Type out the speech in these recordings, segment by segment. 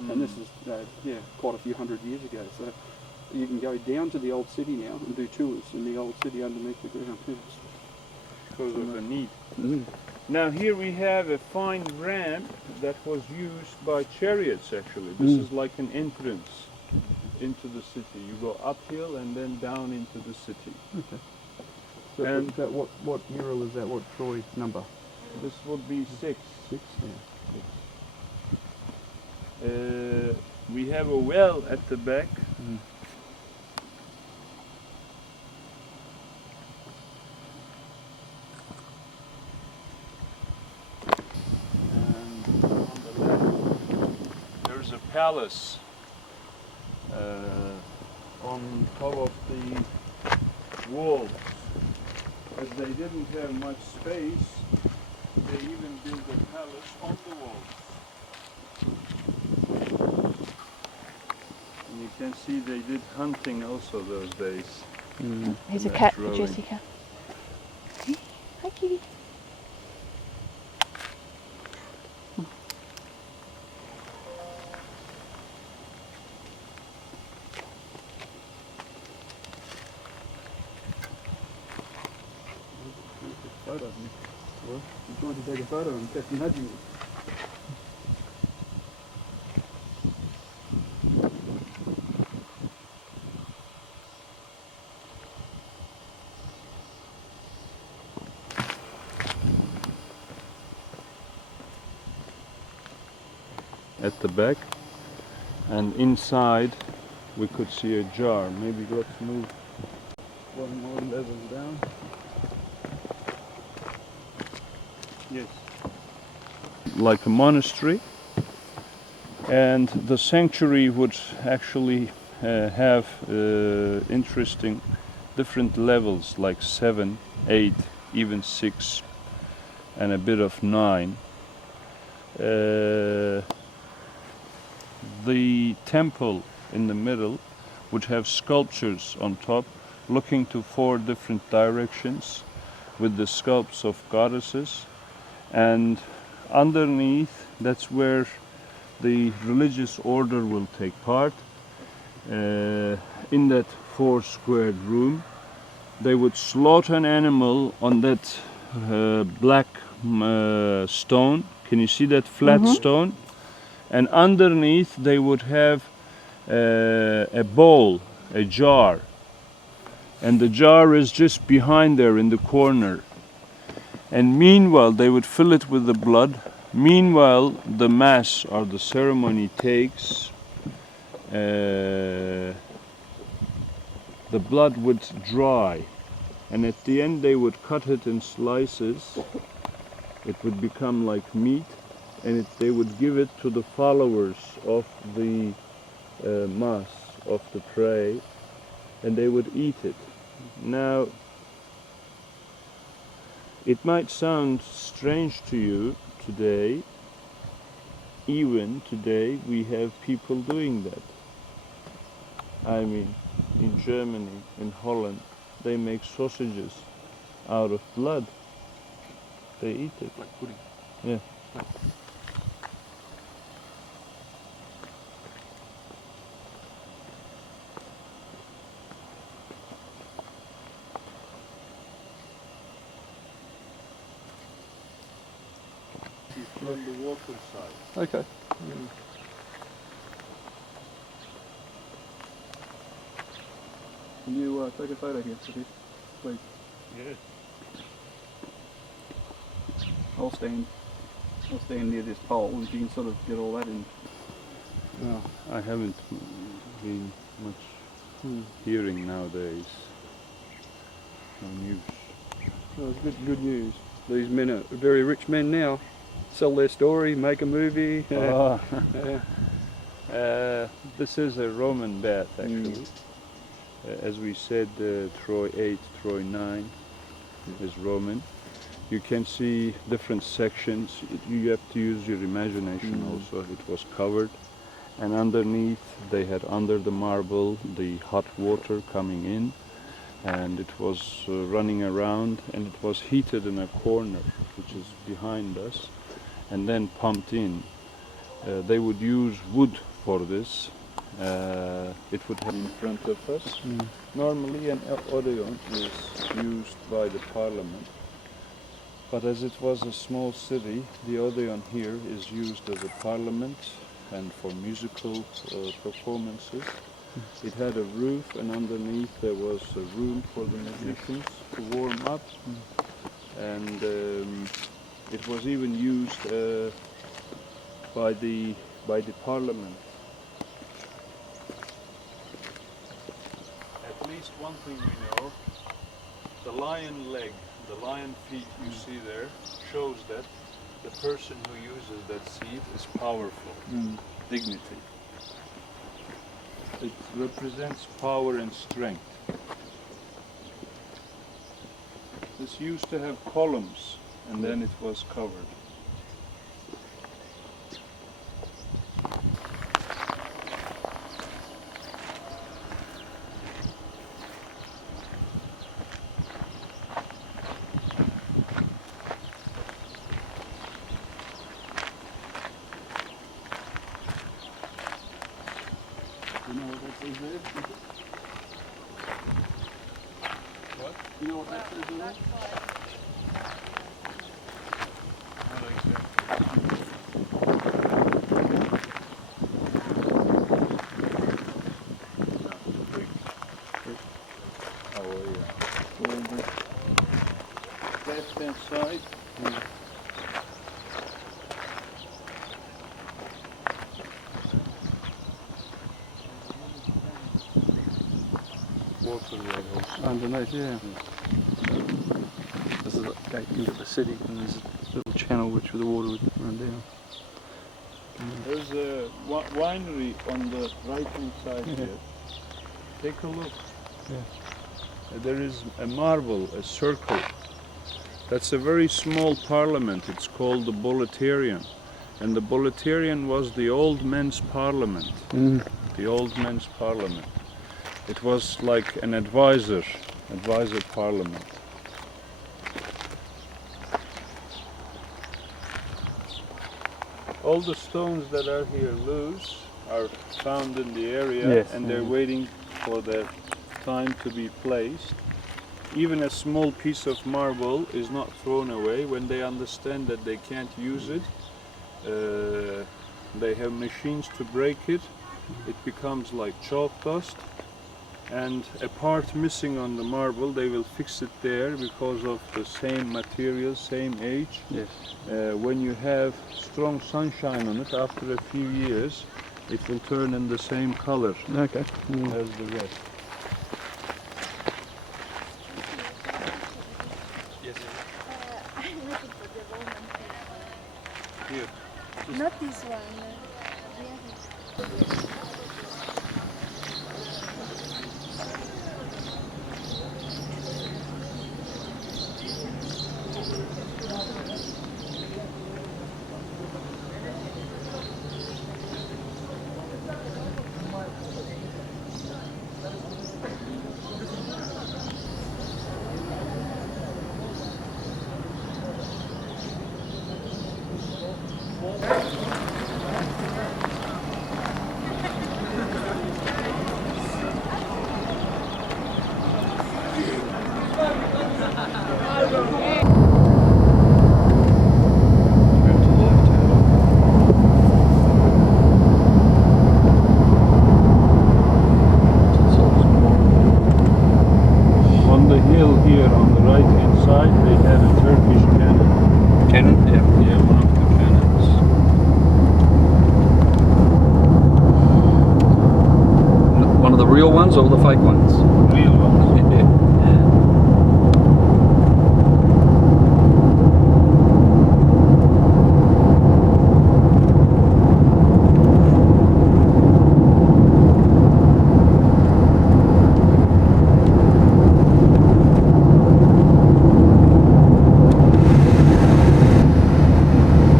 And this is quite a few hundred years ago. So you can go down to the old city now and do tours in the old city underneath the ground. Because of the need. Now here we have a fine ramp that was used by chariots actually. This is like an entrance into the city. You go uphill and then down into the city. Okay. So and that what mural is that? What Troy number? This would be 6. 6, yeah. We have a well at the back. And on the left, there's a palace on top of the wall. As they didn't have much space, they even built a palace on the walls. And you can see they did hunting also those days. Here's a cat, a juicy cat. Hi, kitty. Photo of me. Well, I'm trying to take a photo and kept nudging me. At the back, and inside we could see a jar. Maybe let's move one more level down. Yes. Like a monastery, and the sanctuary would actually have interesting different levels, like 7, 8, even 6, and a bit of 9. The temple in the middle would have sculptures on top looking to 4 different directions with the sculpts of goddesses, and underneath that's where the religious order will take part. In that 4 squared room they would slaughter an animal on that black stone. Can you see that flat stone? And underneath they would have a bowl, a jar, and the jar is just behind there in the corner. And meanwhile they would fill it with the blood. Meanwhile the mass or the ceremony takes, the blood would dry, and at the end they would cut it in slices. It would become like meat, and they would give it to the followers of the mass, of the prayer, and they would eat it. Now, it might sound strange to you today. Even today we have people doing that. I mean, in Germany, in Holland, they make sausages out of blood. They eat it. Like pudding. Yeah. On the water side. Okay. Can you take a photo here, please? Yes. I'll stand near this pole and you can sort of get all that in. No, I haven't been much hearing nowadays. No news. Well, it's good news. These men are very rich men now. Sell their story, make a movie. Oh. Yeah. This is a Roman bath actually. As we said, Troy 8, Troy 9 is Roman. You can see different sections. You have to use your imagination also. It was covered, and underneath they had under the marble the hot water coming in, and it was running around, and it was heated in a corner which is behind us, and then pumped in. They would use wood for this. It would have in front of us. Normally an Odeon is used by the parliament, but as it was a small city, the Odeon here is used as a parliament and for musical performances. It had a roof, and underneath there was a room for the musicians to warm up, and it was even used by the parliament. At least one thing we know: the lion leg, the lion feet you see there, shows that the person who uses that seat is powerful, dignity. It represents power and strength. This used to have columns, and then it was covered. You know what that says there? What? You know what that says there? Not exactly. Oh yeah. Left-hand side. Waterway also. Underneath, yeah. This is a gate into the city, and there's a little channel which the water would run down. There's a winery on the right-hand side here. Take a look. Yeah. There is a marble, a circle. That's a very small parliament. It's called the Bolletarian. And the Bolletarian was the old men's parliament. The old men's parliament. It was like an advisor parliament. All the stones that are here loose are found in the area, Yes, and they're waiting for their time to be placed. Even a small piece of marble is not thrown away. When they understand that they can't use it, they have machines to break it. It becomes like chalk dust, and a part missing on the marble, they will fix it there because of the same material, same age. Yes. When you have strong sunshine on it, after a few years, it will turn in the same color Okay. as the rest. Yes. I'm looking for the Roman Here. Not this one. The other. On the hill here on the right hand side, they had a Turkish cannon. Cannon? Yeah. Yeah, one of the cannons. One of the real ones or the fake ones? Real ones.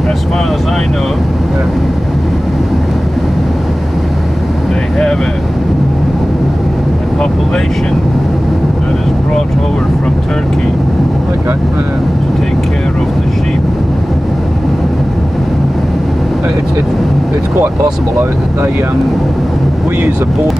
As far as I know, they have a population that is brought over from Turkey Okay. to take care of the sheep. It's quite possible. We use a board.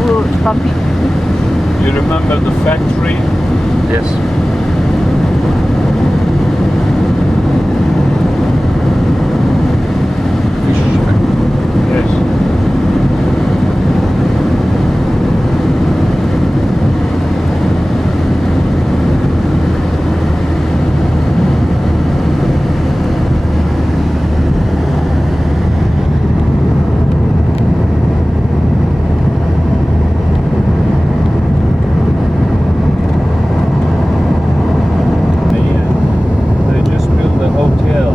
Ooh, it's bumpy. You remember the factory? Yes. Yes. They just built a hotel.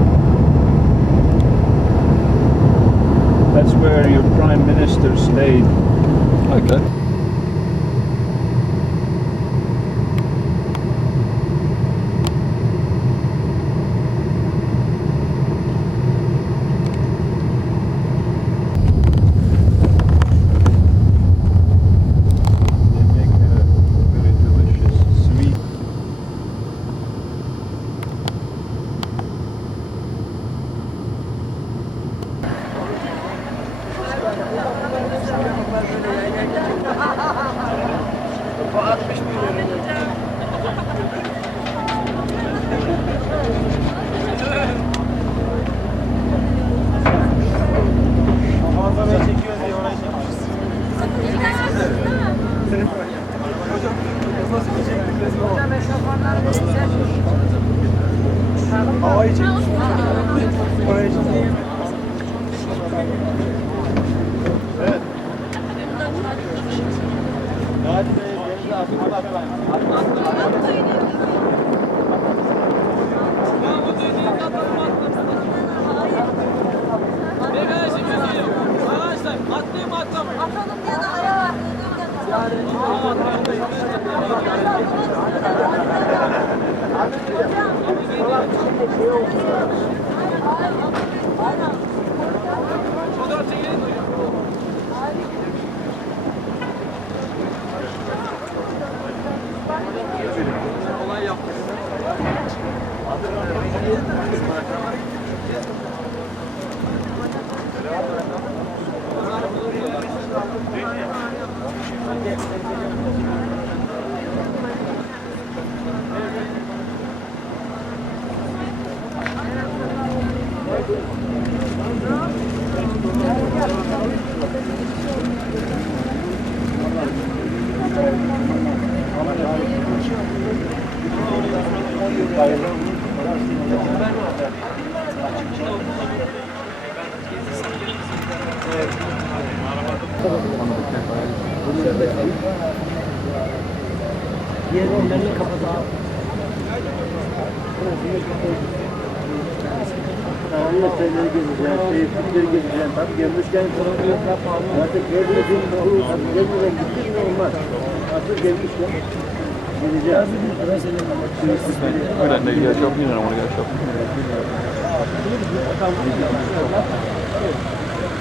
That's where your prime minister stayed. Okay. They make a very delicious sweet. Diğer önlerini kapatalım. Öyle şeyleri gezeceğim, seyircileri gezeceğim. Tabii gelmişken artık gelmediğim gelmeden gittik mi olmaz. Artık gelmişken gezeceğim. I don't need to go shopping. I don't want to go shopping.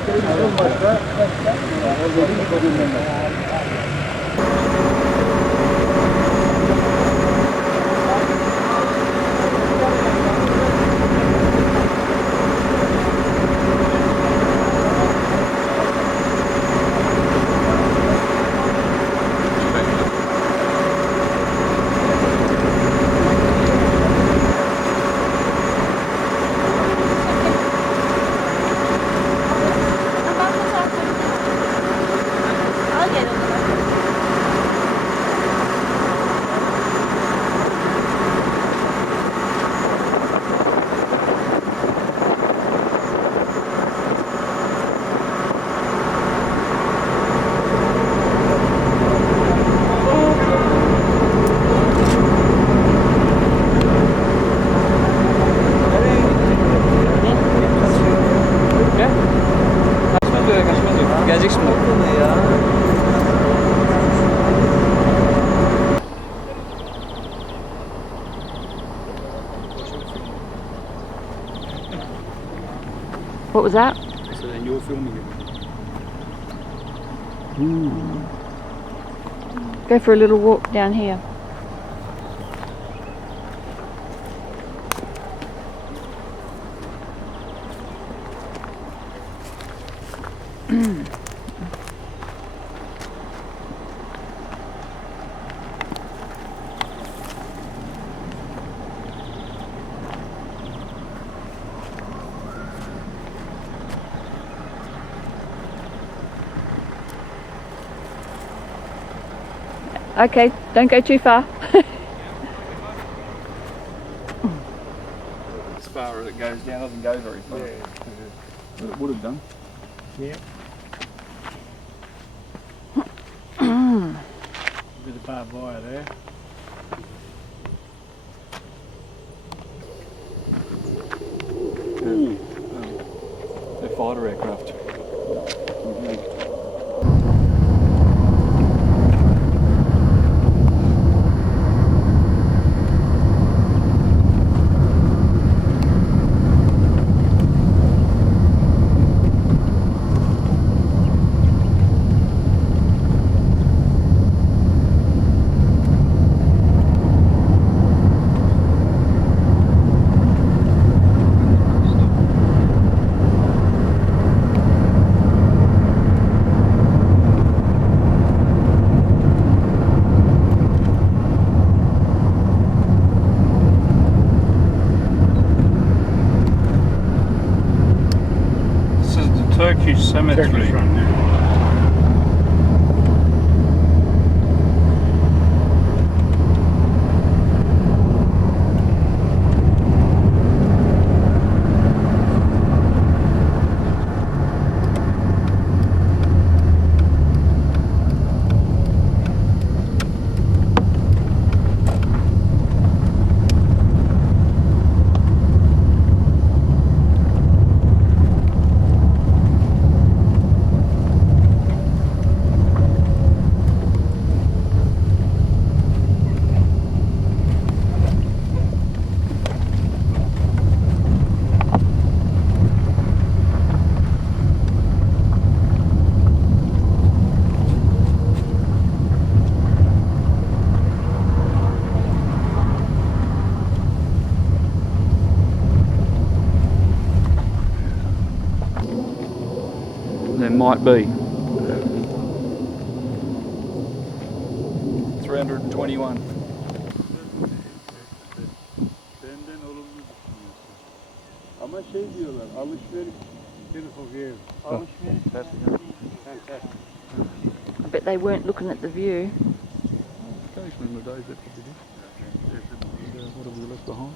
Televizyon başka, orada bir kadınlar. I'll get it. Gelecek şimdi. What was that? So then you're filming it. Go for a little walk down here. Okay, don't go too far. As far as it goes down, it doesn't go very far. But it would have done. Yeah. Bit of barbed wire there. They're fighter aircraft. Turkish cemetery. Turkish one, yeah. There might be. 321. Ama şey diyorlar, alışveriş. Alışveriş. Fantastic. But they weren't looking at the view. Occasionally in the days that we did it. What have we left behind?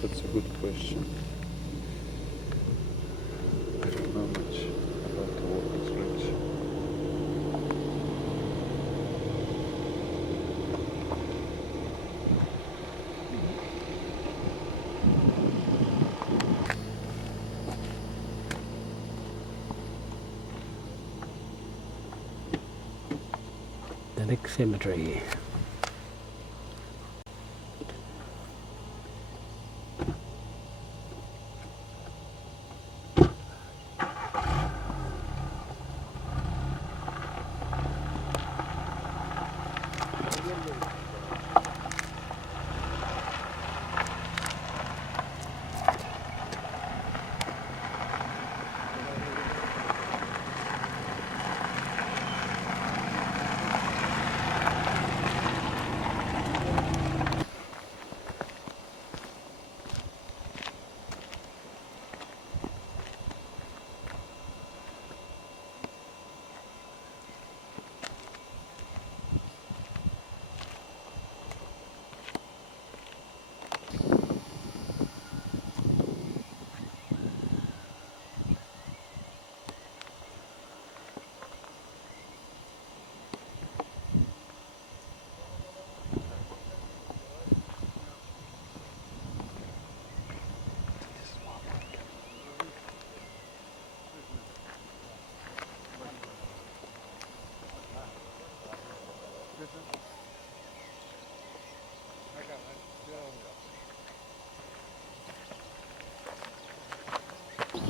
That's a good question. I don't know much about the Walker's Ridge. The next cemetery.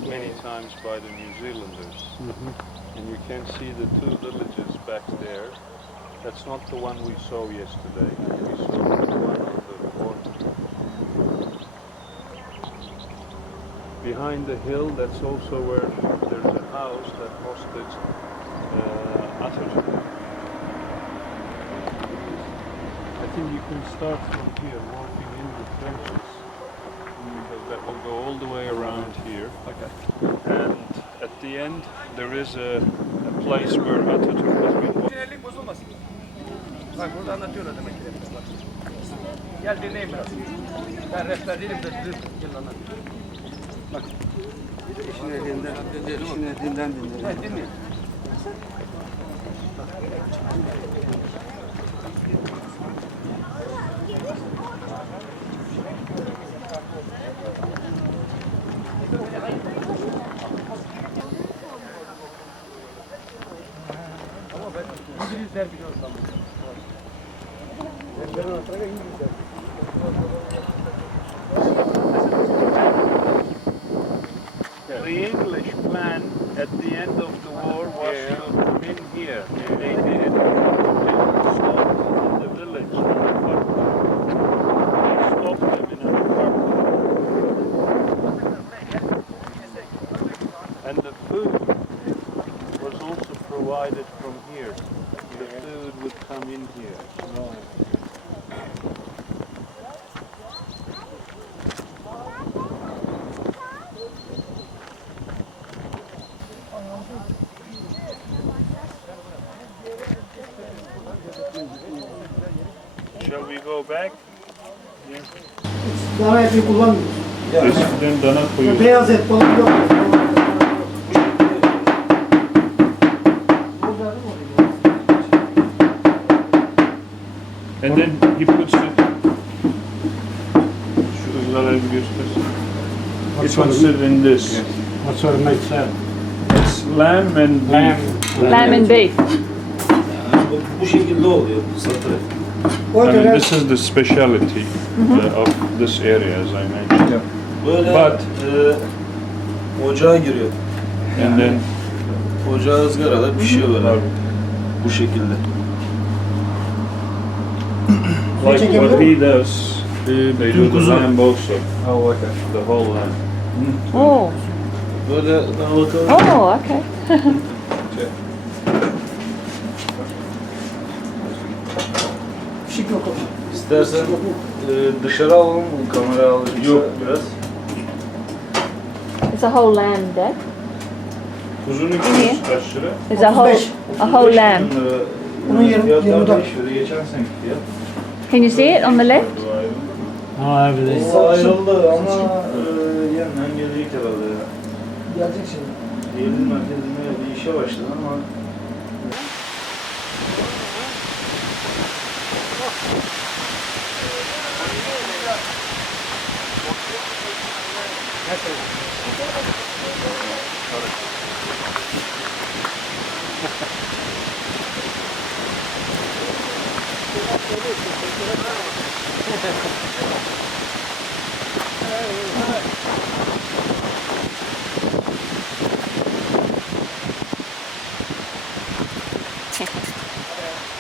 many times by the New Zealanders. And you can see the two villages back there. That's not the one we saw yesterday. We saw the one on the corner. Behind the hill, that's also where there's a house that hosted Atatürk. I think you can start from here, walking in the trenches, because that will go all the way around here. Okay. And at the end, there is a place where Atatürk has been. Orijinallik bozulmasın. Bak burada anlatıyorlar demek ki. Bak. Gel dinleyin biraz. Ben rehber değilim de gelin anlatayım. Bak. İşin elinden dinleyelim. Evet dinleyin. Ama ben İngilizler biliyorum ben bunu. Ben Avrupa'da İngilizler. The English plan at the end of the war was to come in here. They did it. They stopped in the village. They stopped them in an apartment. And the food was also provided from here. The food would come in here. Shall we go back? Dana eti kullanmıyoruz. Eskiden dana koyuyoruz. Beyaz et balık yok. And then he puts it. Şu ızgarayı bir göstersin. He puts it in this. What sort of meat is that? It's lamb and beef. Lamb and beef. Bu şekilde oluyor satır. I mean, this is the speciality of this area, as I mentioned. Böyle But ocağa giriyor. and then Ocağa ızgarada pişiyor böyle. Bu şekilde. like what he does, they do the kuzu. lamb also. Oh, okay. The whole lamb. Oh. Böyle daha bakalım. Oh, okay. Şık yok. İstersen dışarı alalım mı? Kamera alacaksa Yok. biraz. It's a whole lamb, Dad. Kuzunun Niye? kilosu kaç lira? It's a whole lamb. Bunun 24 24. lira. Geçen seneki fiyat. Can you see it on the left? Oh, over there. O ayrıldı ama yeniden gelecek herhalde ya. Gelecek şimdi. Eylül merkezinde bir işe başladı ama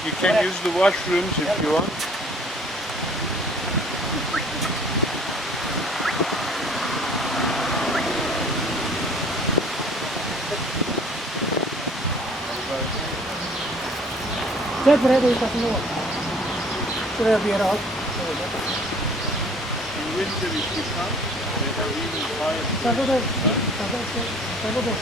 You can use the washrooms if you want. Gel buraya da yukarısında bak. Şuraya bir yere al. In winter if you come, they have even higher. Yukarıda da. Yukarıda da.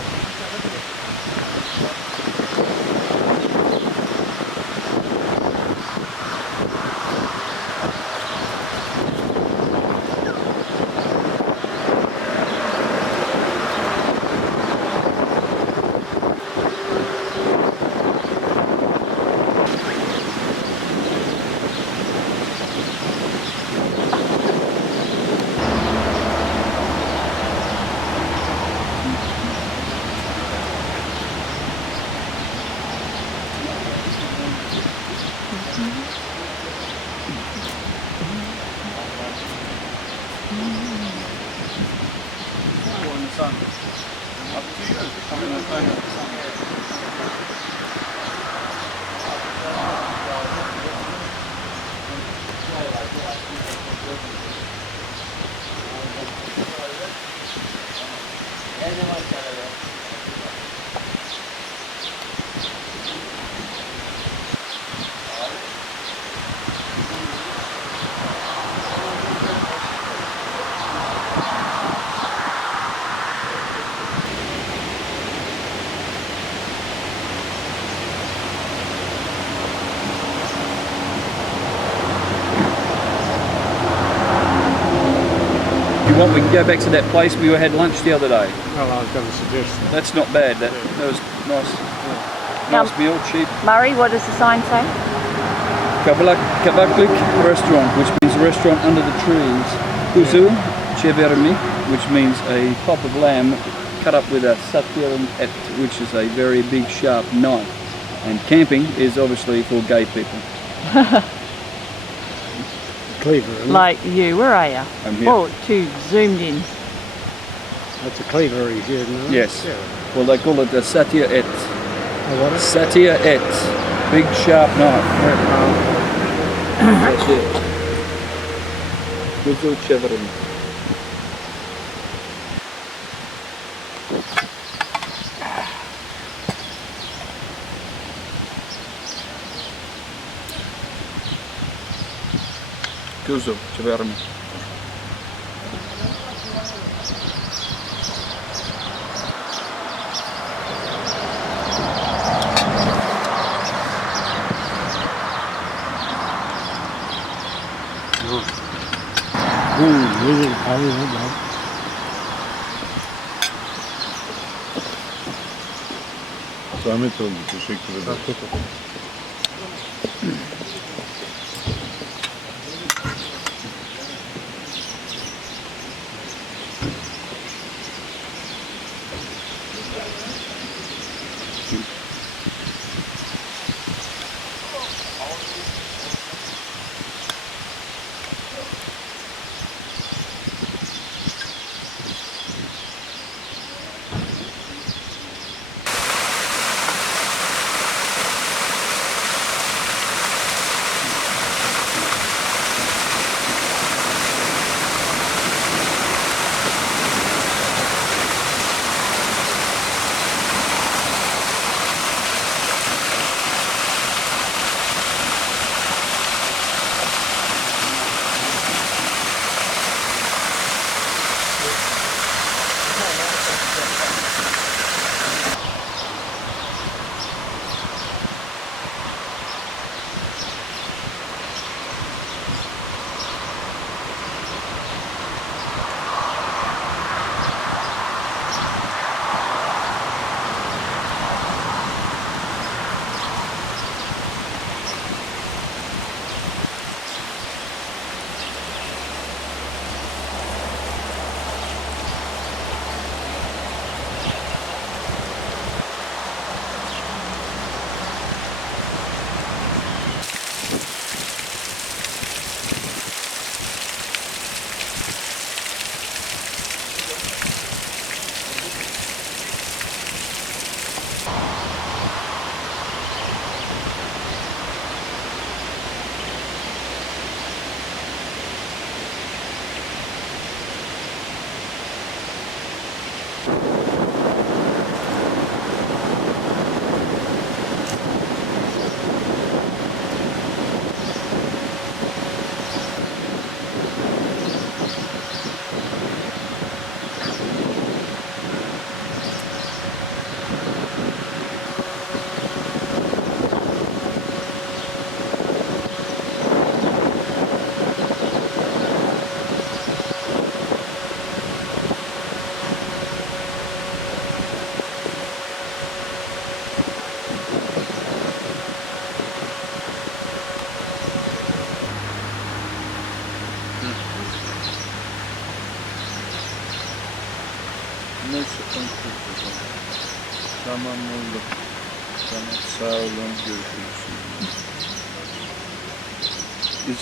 Bu insan You want, we can go back to that place we had lunch the other day. Well, I was going to suggest that. That's not bad. That was nice. Nice meal, cheap. Murray, what does the sign say? Kavaklik restaurant, which means restaurant under the trees. Kuzu chevermi, which means a pop of lamb cut up with a satiran et, which is a very big sharp knife. And camping is obviously for gay people. Cleaver, isn't it? Like you, where are you? I'm here. Oh, too zoomed in. That's a cleaver he's using, isn't it? Yes. Yeah. Well, they call it a satia et. Oh, what is it? Satia et. Big sharp knife. That's it. Kuzu chevermi. Kuzu chevermi. Really, I don't know. Zahmet oldu. Teşekkür ederim. Tamam oldu. Tamam, sağ olun, görüşürüz. Biz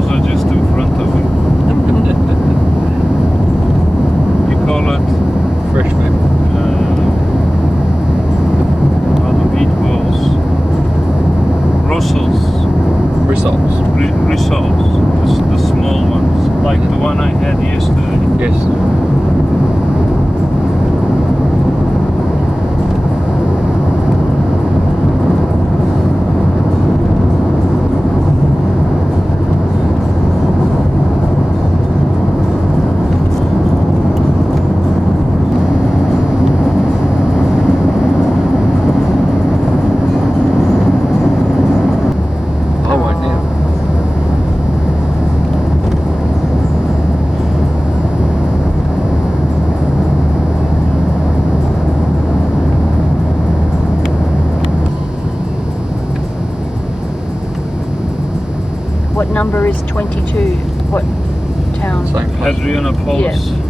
cows are just in front of him. You call it Fresh meat. other meatballs, Russells, Rissoles. rissoles, the small ones, like the one I had yesterday. Yes. I won't now. What number is 22? What town? Same place. Hadrianopolis. Yes.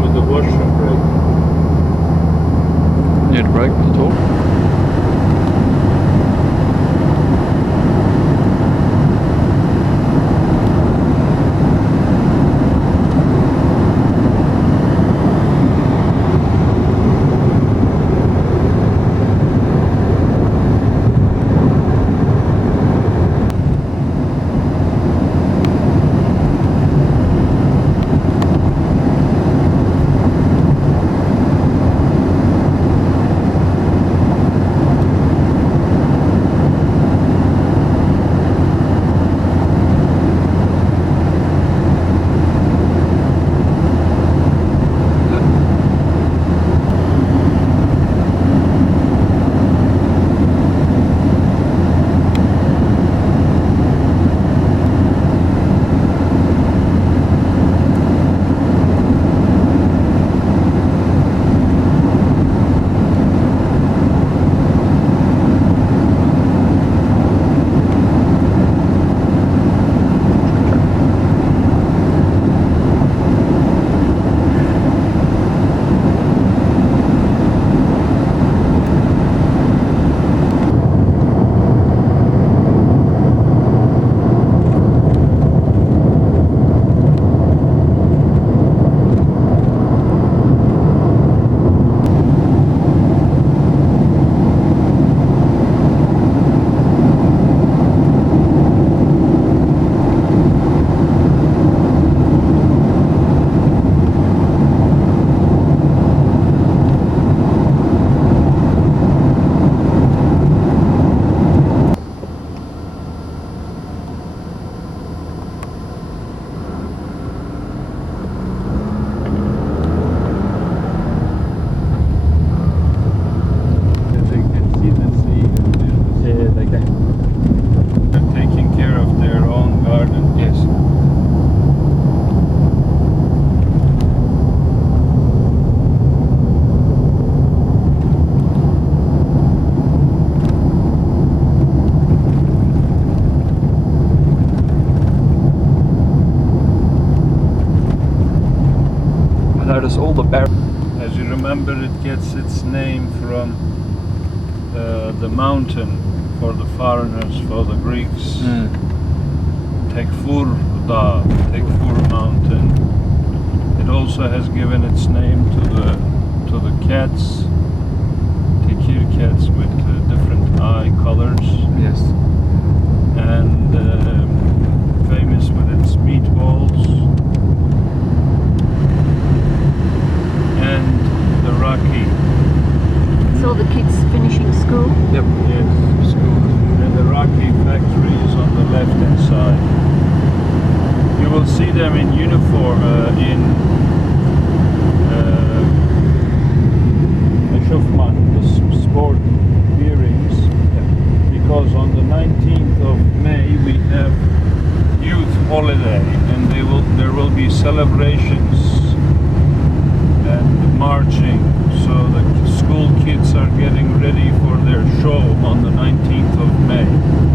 With the washroom break. Need a break to talk. They can see the sea and Yeah, they can. they're taking care of their own garden. Yes. I notice all the barrels. As you remember, it gets its name from the mountain for the foreigners, for the Greeks. Tekfur Dağ, Tekfur Mountain. It also has given its name to the cats, Tekir cats with different eye colors, Yes. and famous with its meatballs and the Rocky. So the kids finishing school? Yep. Yes, and the Rocky factory is on the left-hand side. You will see them in uniform in Eschofman, the sport bearings, because on the 19th of May we have youth holiday, and there will be be celebrations and marching. So the school kids are getting ready for their show on the 19th of May.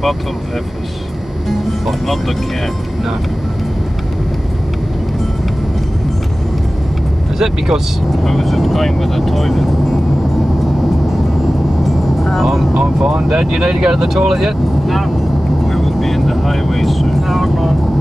bottle Fs, not the can. No. Is that because How is it going with the toilet? I'm fine, Dad? You need to go to the toilet yet? No, We will be in the highway soon. no, no.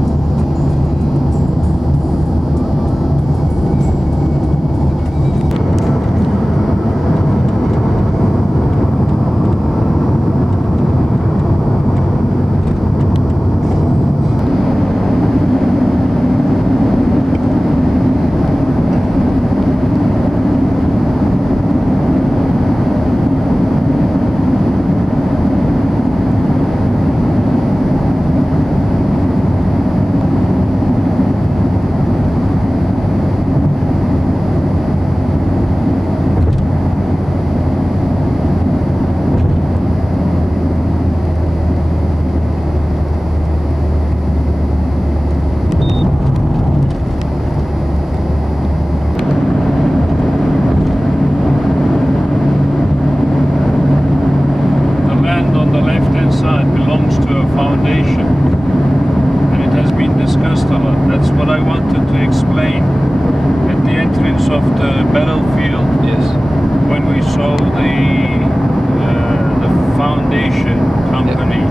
company.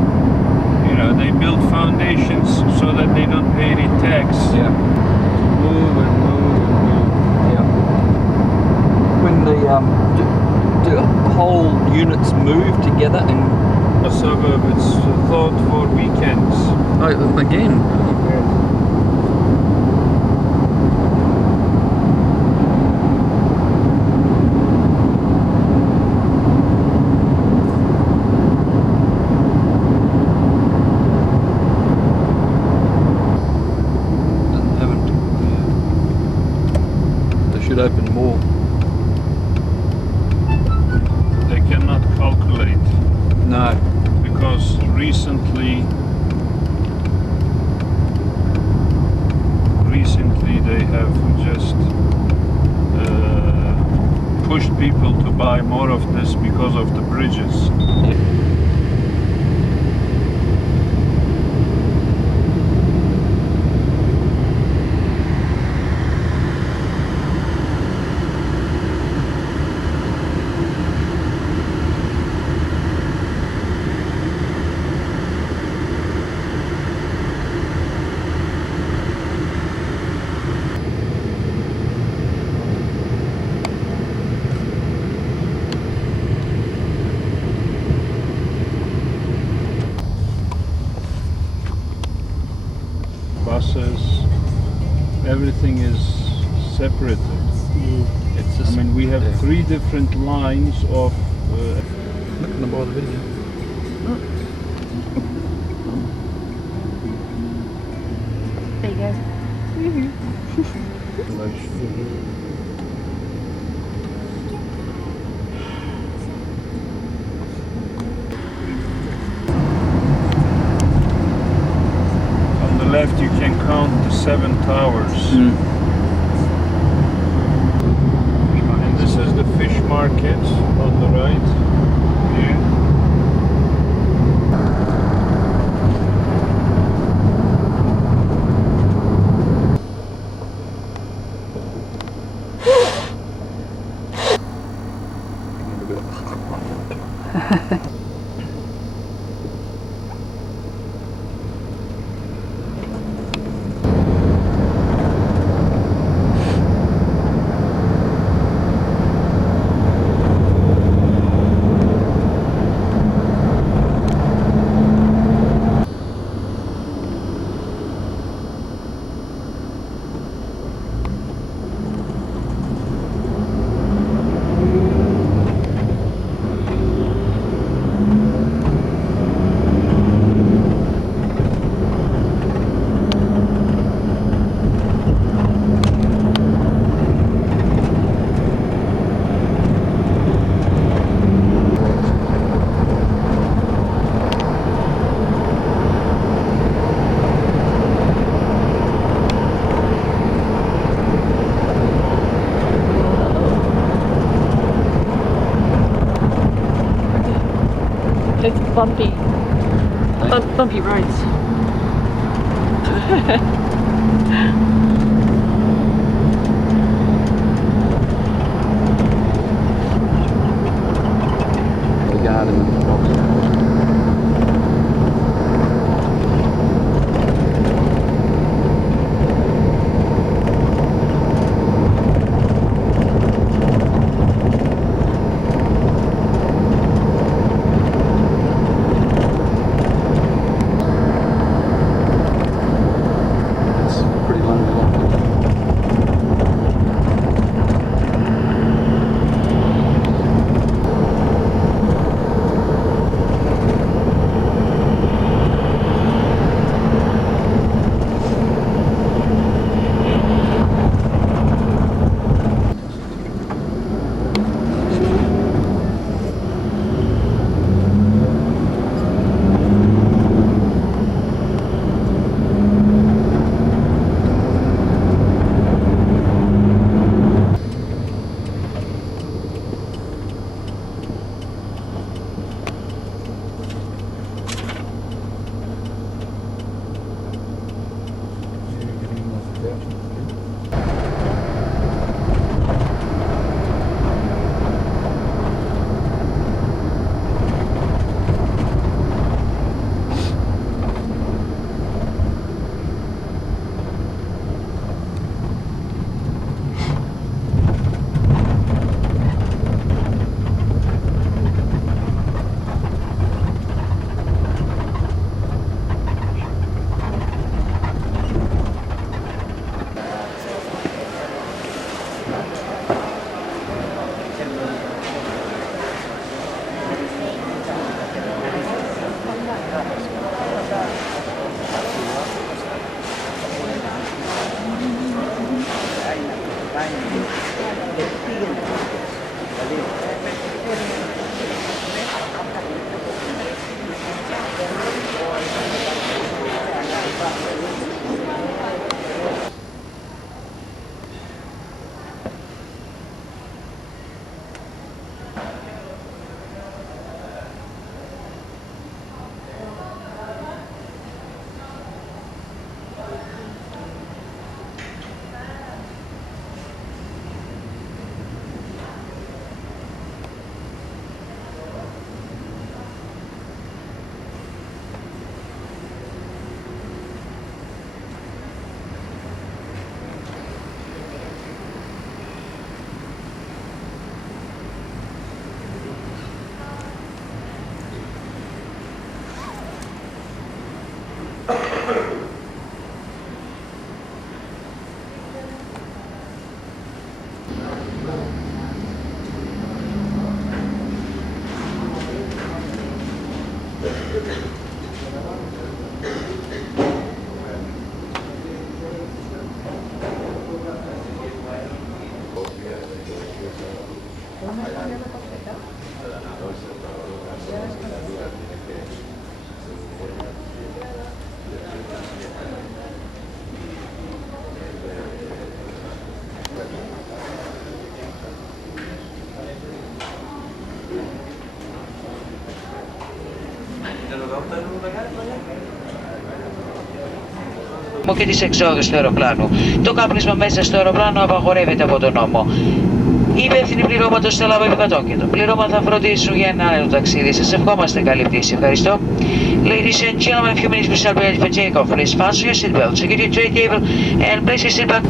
You know, they build foundations so that they don't pay any tax. Yeah. Move and move and move. Yeah. When the whole units move together and A suburb, it's thought for weekends. again. They should open more. They cannot calculate No. because recently they have just pushed people to buy more of this because of the bridges. Buses, everything is separated. It's I just, mean, we have 3 different lines of I'm not going to buy the video. There you go. On the left you can count the 7 towers. And this is the fish market on the right. Here. It's bumpy. Bumpy roads. The garden. It's pretty long. Και τις εξόδους του αεροπλάνου. Το κάπνισμα μέσα στο αεροπλάνο απαγορεύεται από τον νόμο. Οι υπεύθυνοι πληρώματος θα λάβουν επιβατών και το πλήρωμα θα φροντίσουν για ένα άνετο ταξίδι. Σας ευχόμαστε καλή πτήση. Ευχαριστώ. Ladies and gentlemen, a few minutes we shall be ready for takeoff. Please fasten your seatbelt, secure your tray table, and place your seat back.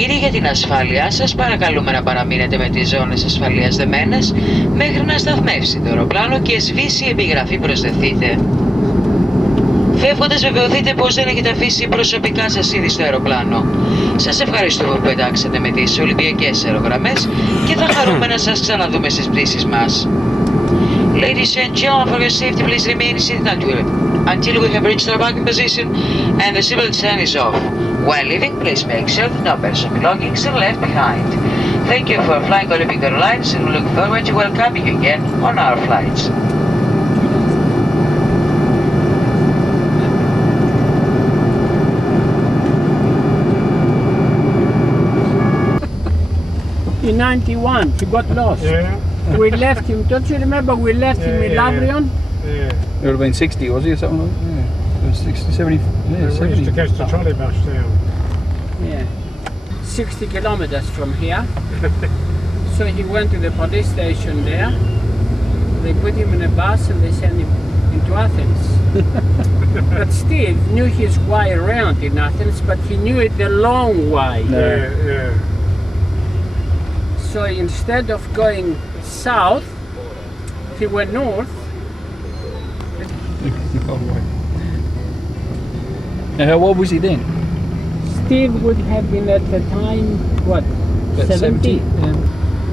Κύριοι, για την ασφάλειά σας παρακαλούμε να παραμείνετε με τις ζώνες ασφαλείας δεμένες μέχρι να σταθμεύσει το αεροπλάνο και σβήσει η επιγραφή «Προσδεθείτε». Φεύγοντας βεβαιωθείτε πως δεν έχετε αφήσει προσωπικά σας είδη στο αεροπλάνο. Σας ευχαριστούμε που πετάξατε με τις Ολυμπιακές αερογραμμές και θα χαρούμε να σας ξαναδούμε στις πτήσεις μας. Ladies and gentlemen, for your safety, please remain seated until we have reached our parking position and the seatbelt sign is off. While leaving, please make sure that no personal belongings are left behind. Thank you for flying Olympic Airlines and we look forward to welcoming you again on our flights. In 91, he got lost. Yeah. We left him, don't you remember we left him in Lavrion? Yeah. It would have been 60, was he, or something like that? Yeah. It was 60, 70, yeah, We 70. used to catch the trolley bus down. Yeah. 60 kilometers from here. So he went to the police station there. They put him in a bus and they sent him into Athens. But Steve knew his way around in Athens, but he knew it the long way. Yeah, yeah. So instead of going south, he went north. Now, how old was he then? Steve would have been at the time, what, About 70? Yeah.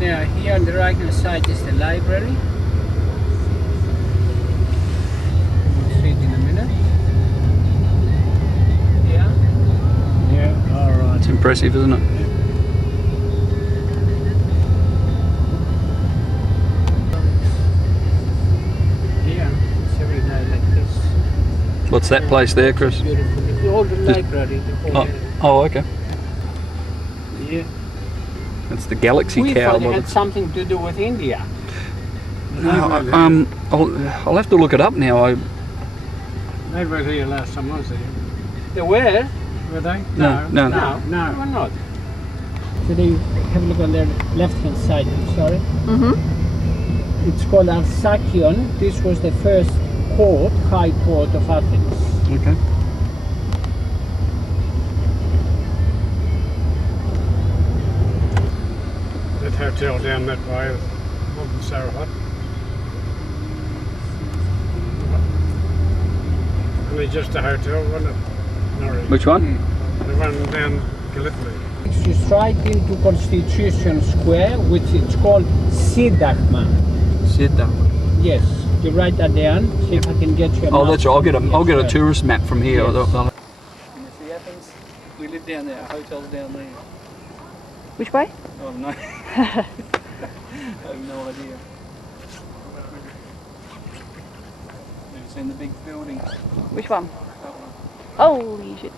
Now here on the right hand side is the library. We'll see it in a minute. Yeah. Yeah, all right. It's impressive, isn't it? Here, it's every day like this. What's that place there, Chris? Beautiful. The old library, the whole area. Oh, okay. Yeah. That's the Galaxy We Cow. thought it wasn't had something to do with India. I'll have to look it up now. They were here last time I was here. They were? Were they? No. No, they were not. So they have a look on their left-hand side, I'm sorry. Mhm. It's called Arsakion. This was the first court, high court of Athens. Okay. That hotel down that way wasn't so hot. Only just a hotel, wasn't it? Norrie. Which one? The one down Gallipoli. You straight into Constitution Square, which is called Sidagma. Sidda. Yes, you write that down. See if I can get you. Oh, that's right. I'll get a tourist map from here. Yes. See Athens? We live down there. Our hotel's down there. Which way? Oh no. I have no idea. Have you seen the big building? Which one? Holy shit.